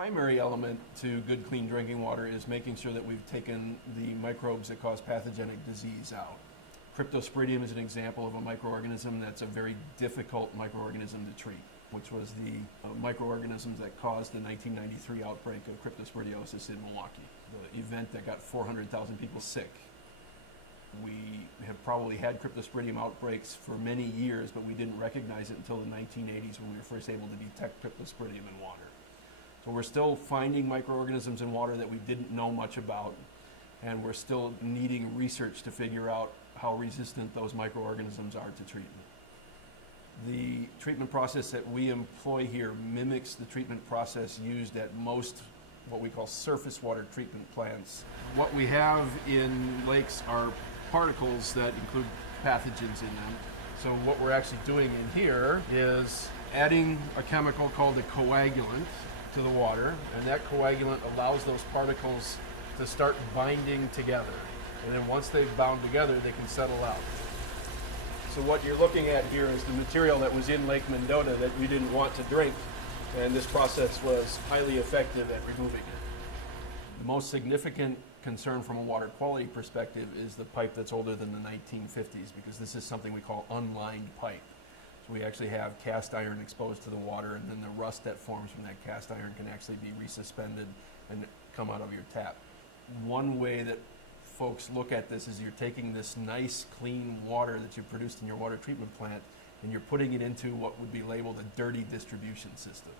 primary element to good, clean drinking water is making sure that we've taken the microbes that cause pathogenic disease out. Cryptosporidium is an example of a microorganism that's a very difficult microorganism to treat, which was the microorganisms that caused the 1993 outbreak of cryptosporidiosis in Milwaukee, the event that got 400,000 people sick. We have probably had cryptosporidium outbreaks for many years, but we didn't recognize it until the 1980s when we were first able to detect cryptosporidium in water. So we're still finding microorganisms in water that we didn't know much about, and we're still needing research to figure out how resistant those microorganisms are to treatment. The treatment process that we employ here mimics the treatment process used at most what we call surface water treatment plants. What we have in lakes are particles that include pathogens in them. So what we're actually doing in here is adding a chemical called a coagulant to the water, and that coagulant allows those particles to start binding together. And then once they've bound together, they can settle out. So what you're looking at here is the material that was in Lake Mendota that we didn't want to drink, and this process was highly effective at removing it. The most significant concern from a water quality perspective is the pipe that's older than the 1950s, because this is something we call unlined pipe. So we actually have cast iron exposed to the water, and then the rust that forms from that cast iron can actually be resuspended and come out of your tap. One way that folks look at this is you're taking this nice clean water that you produced in your water treatment plant and you're putting it into what would be labeled a dirty distribution system.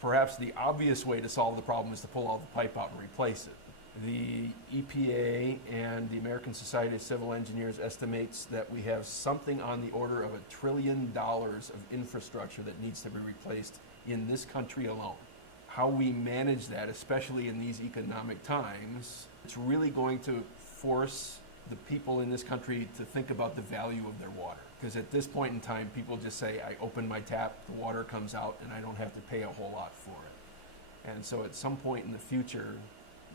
Perhaps the obvious way to solve the problem is to pull all the pipe out and replace it. The EPA and the American Society of Civil Engineers estimates that we have something on the order of $1 trillion of infrastructure that needs to be replaced in this country alone. How we manage that, especially in these economic times, it's really going to force the people in this country to think about the value of their water. Because at this point in time, people just say, I open my tap, the water comes out, and I don't have to pay a whole lot for it. And so at some point in the future,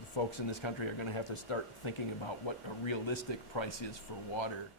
the folks in this country are going to have to start thinking about what a realistic price is for water.